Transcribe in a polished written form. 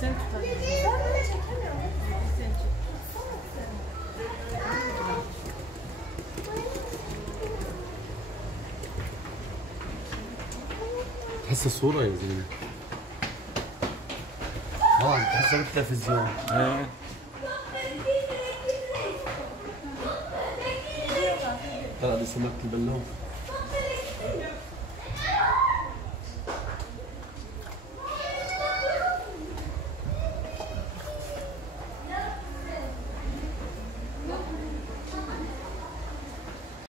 Sen tutabilirsin. Ben böyle çekemiyorum. Sen çek. تحس الصورة يا زلمة. تحسها بالتلفزيون. ايه. طلع بسمك البلون.